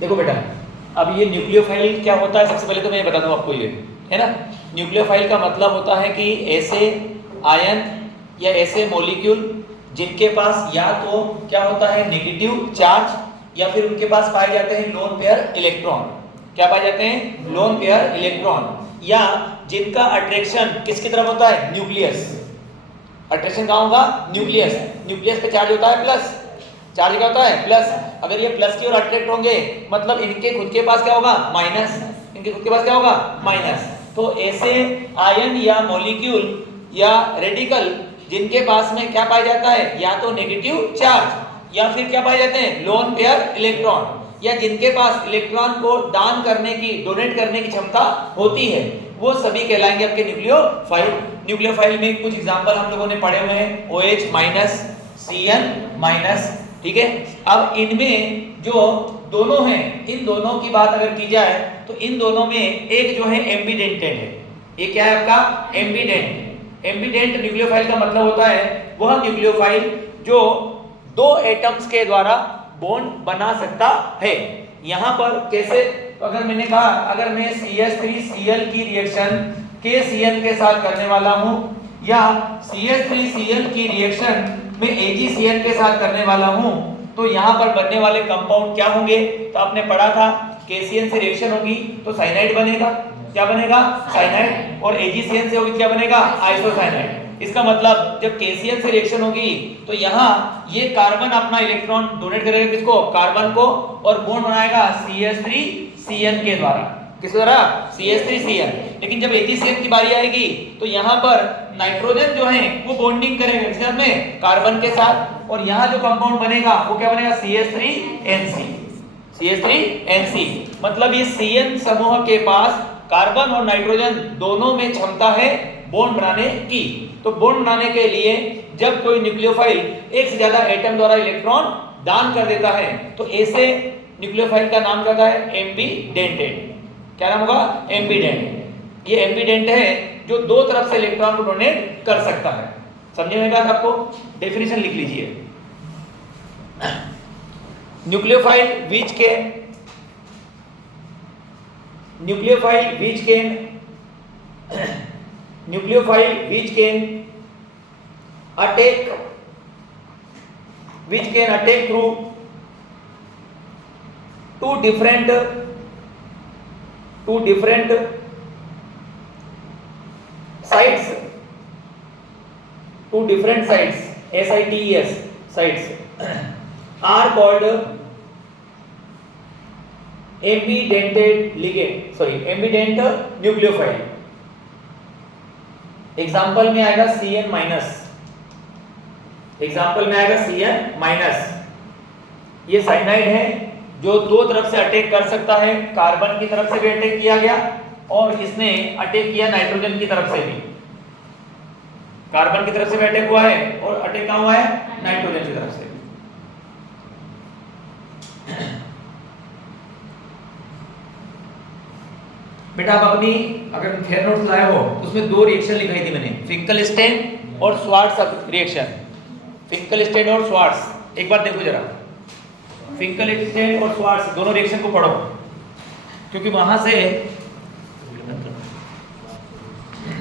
देखो बेटा, अब ये न्यूक्लियोफाइल क्या होता है, सबसे पहले तो मैं ये बताता हूँ आपको, ये है ना, न्यूक्लियोफाइल का मतलब होता है कि ऐसे आयन या ऐसे मॉलिक्यूल जिनके पास या तो क्या होता है नेगेटिव चार्ज या फिर उनके पास पाए जाते हैं लोन पेयर इलेक्ट्रॉन। क्या पाए जाते हैं? Lone pair electron. या जिनका अट्रैक्शन किसकी तरफ होता है? न्यूक्लियस। अट्रैक्शन कहाँ होगा? न्यूक्लियस। न्यूक्लियस पे चार्ज होता है प्लस, चार्ज क्या होता है? प्लस। अगर ये प्लस की ओर अट्रैक्ट होंगे मतलब इनके खुद के पास क्या होगा? माइनस। इनके खुद के पास क्या होगा? माइनस। तो ऐसे आयन या मॉलिक्यूल या रेडिकल जिनके पास में क्या पाया जाता है? या तो नेगेटिव चार्ज या फिर क्या पाए जाते हैं? लोन पेयर इलेक्ट्रॉन, या जिनके पास इलेक्ट्रॉन को दान करने की, डोनेट करने की क्षमता होती है, वो सभी कहलाएंगे आपके न्यूक्लियोफाइल। न्यूक्लियोफाइल में कुछ एग्जांपल हम लोगों ने पढ़े हुए हैं, OH माइनस, Cn माइनस, ठीक है। अब इनमें जो दोनों हैं, इन दोनों की बात अगर की जाए तो इन दोनों में एक जो है एम्बिडेंटेड है। ये क्या है आपका? एम्बिडेंट। एम्बिडेंट न्यूक्लियोफाइल का मतलब होता है वह न्यूक्लियोफाइल जो दो एटम्स के द्वारा बॉन्ड बना सकता है। यहां पर कैसे? तो अगर मैंने कहा, अगर मैं CH3Cl की रिएक्शन KCl के साथ करने वाला हूं या CH3Cl की रिएक्शन में AgCl के साथ करने वाला हूं, तो यहां पर बनने वाले कंपाउंड क्या होंगे? तो आपने पढ़ा था KCl से रिएक्शन होगी तो साइनाइड बनेगा। क्या बनेगा? साइनाइड। और AgCl से होगी क्या बनेगा? आइसोसाइनाइड। इसका मतलब जब KCl से रिएक्शन होगी तो यहाँ ये कार्बन अपना इलेक्ट्रॉन डोनेट करेगा किसको? कार्बन को, और बॉन्ड बनाएगा CH3Cl के द्वारा। किसके द्वारा? CH3Cl। लेकिन जब AgCl की बारी आएगी तो यहाँ पर नाइट्रोजन जो है वो बॉन्डिंग करेगा किसके साथ में? कार्बन के साथ। और यहाँ जो कंपाउंड बनेगा वो क्या बनेगा? CH3Nc। CH3Nc मतलब ये Cn समूह के पास कार्बन और नाइट्रोजन दोनों में क्षमता है बॉन्ड बनाने की। तो बॉन्ड बनाने के लिए जब कोई न्यूक्लियोफाइल एक से ज्यादा एटम द्वारा इलेक्ट्रॉन दान कर देता है तो ऐसे न्यूक्लियोफाइल का नाम क्या है? एम्बिडेंटेड। क्या नाम होगा? एम्बिडेंट। ये एम्बिडेंट है जो दो तरफ से इलेक्ट्रॉन को डोनेट कर सकता है। समझे मेरी बात? आपको डेफिनेशन लिख लीजिए। Nucleophile which can attack through two different sites, sites are called ambient nucleophile. Example में आएगा Cn माइनस। ये साइनाइड है जो दो तरफ से अटैक कर सकता है। कार्बन की तरफ से भी अटैक किया गया और इसने अटैक किया नाइट्रोजन की तरफ से भी। कार्बन की तरफ से भी अटैक हुआ है और अटैक कहां हुआ है? नाइट्रोजन की तरफ से। बेटा आप अपनी अगर फेयर नोट्स लाए हो तो उसमें दो रिएक्शन लिखाई थी मैंने, फिंकलस्टेन और स्वार्ट्ज रिएक्शन। फिंकलस्टेन और स्वार्ट्ज एक बार देखो जरा, फिंकलस्टेन और स्वार्ट्ज दोनों रिएक्शन को पढ़ो, क्योंकि वहां से